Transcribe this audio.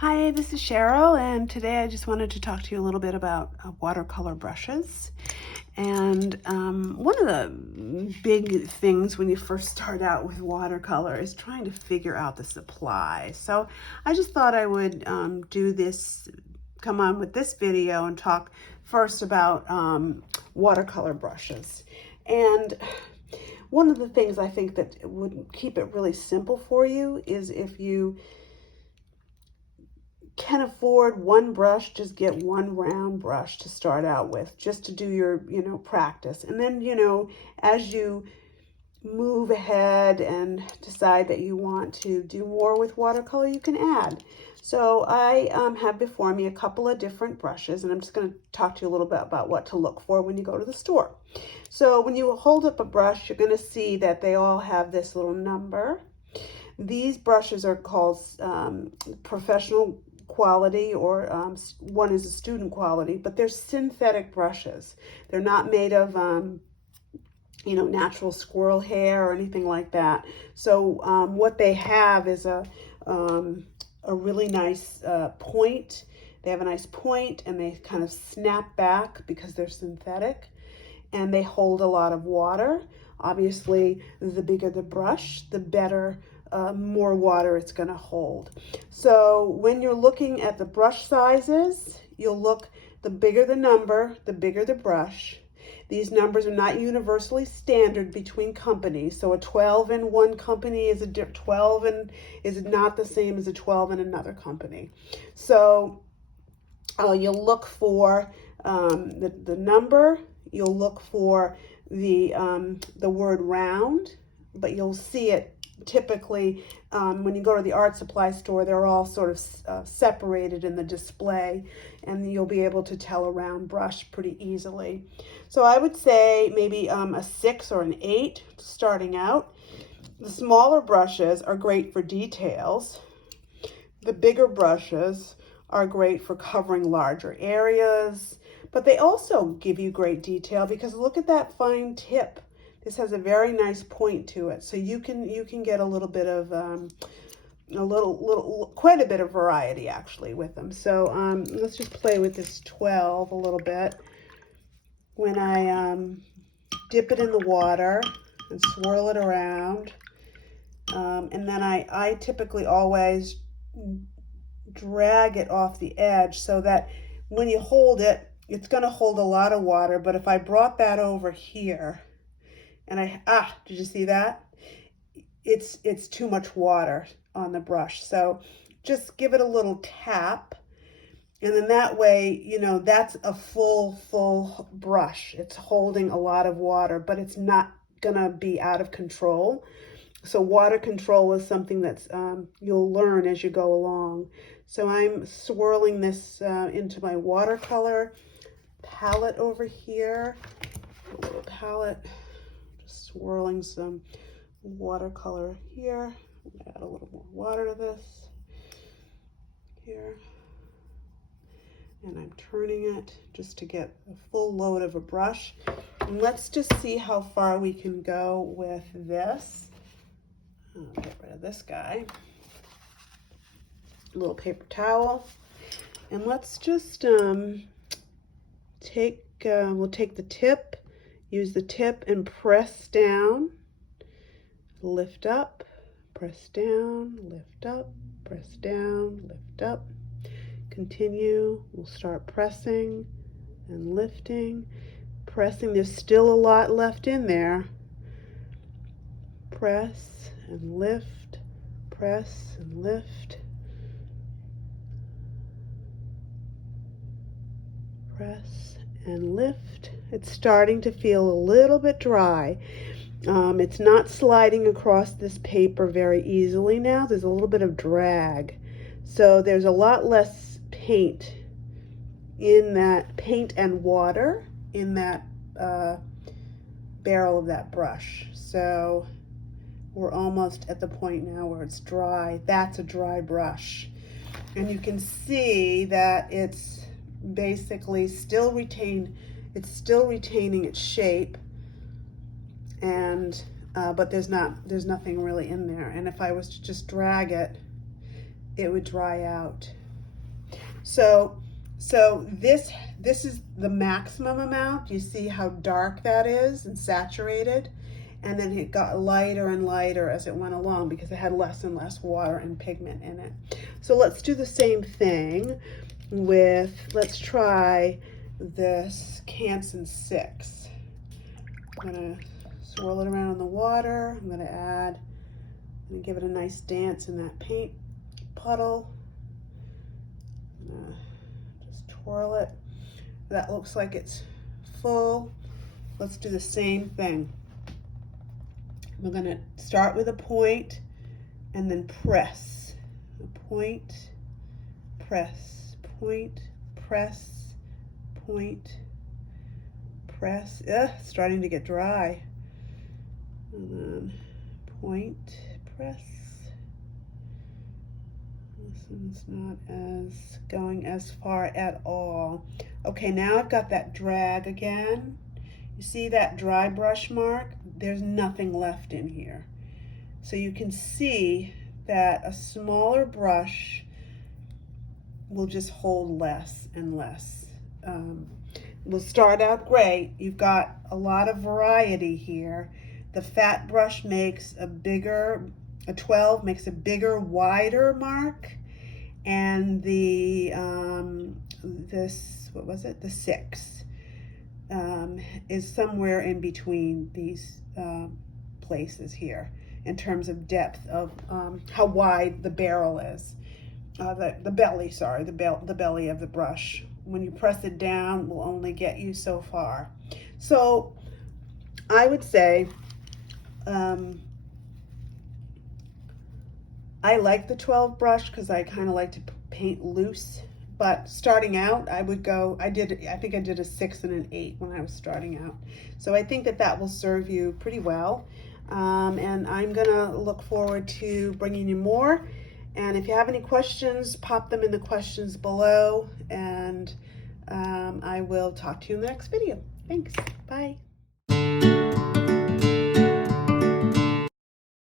Hi, this is Cheryl, and today I just wanted to talk to you a little bit about watercolor brushes. And one of the big things when you first start out with watercolor is trying to figure out the supply. So I just thought I would come on with this video and talk first about watercolor brushes. And one of the things I think that would keep it really simple for you is if you can afford one brush, just get one round brush to start out with, just to do your, practice. And then, as you move ahead and decide that you want to do more with watercolor, you can add. So I have before me a couple of different brushes, and I'm just going to talk to you a little bit about what to look for when you go to the store. So when you hold up a brush, you're going to see that they all have this little number. These brushes are called professional quality, or one is a student quality, but they're synthetic brushes. They're not made of natural squirrel hair or anything like that. So what they have is a really nice point. They have a nice point, and they kind of snap back because they're synthetic, and they hold a lot of water. Obviously, the bigger the brush, the better, more water it's going to hold. So when you're looking at the brush sizes, you'll look, the bigger the number, the bigger the brush. These numbers are not universally standard between companies. So a 12 in one company is 12 and is not the same as a 12 in another company. So you'll look for the number. You'll look for the word round, but you'll see it typically when you go to the art supply store. They're all sort of separated in the display, and you'll be able to tell a round brush pretty easily. So I would say maybe a 6 or an 8 starting out. The smaller brushes are great for details. The bigger brushes are great for covering larger areas, but they also give you great detail because look at that fine tip. This has a very nice point to it, so you can get a little bit of quite a bit of variety actually with them. So let's just play with this 12 a little bit. When I dip it in the water and swirl it around, and then I typically always drag it off the edge so that when you hold it, it's going to hold a lot of water. But if I brought that over here, and did you see that? It's too much water on the brush. So just give it a little tap, and then that way, that's a full brush. It's holding a lot of water, but it's not gonna be out of control. So water control is something that's you'll learn as you go along. So I'm swirling this into my watercolor palette over here. A little palette. Swirling some watercolor here. Add a little more water to this here, and I'm turning it just to get a full load of a brush. And let's just see how far we can go with this. I'll get rid of this guy. A little paper towel, and let's just we'll take the tip. Use the tip and press down, lift up, press down, lift up, press down, lift up. Continue. We'll start pressing and lifting, pressing. There's still a lot left in there. Press and lift, press and lift. Press and lift. It's starting to feel a little bit dry. It's not sliding across this paper very easily now. There's a little bit of drag. So there's a lot less paint and water in that barrel of that brush. So we're almost at the point now where it's dry. That's a dry brush. And you can see that it's basically still retaining its shape, and but there's nothing really in there. And if I was to just drag it, it would dry out. So this is the maximum amount. You see how dark that is and saturated? And then it got lighter and lighter as it went along because it had less and less water and pigment in it. So let's do the same thing with, let's try this Canson 6. I'm gonna swirl it around in the water. I'm gonna give it a nice dance in that paint puddle. Just twirl it. That looks like it's full. Let's do the same thing. We're going to start with a point and then press. A point, press, point, press, point, press. It's starting to get dry. And then point, press. This one's not going as far at all. Okay, now I've got that drag again. You see that dry brush mark? There's nothing left in here. So you can see that a smaller brush will just hold less and less. Will start out great. You've got a lot of variety here. The fat brush makes a 12 makes a bigger, wider mark, and the the 6 is somewhere in between these places here in terms of depth of how wide the barrel is, the belly, sorry, the belly of the brush. When you press it down, will only get you so far. So I would say I like the 12 brush because I kind of like to paint loose. But starting out, I think I did a 6 and an 8 when I was starting out. So I think that will serve you pretty well. And I'm gonna look forward to bringing you more. And if you have any questions, pop them in the questions below, and I will talk to you in the next video. Thanks, bye.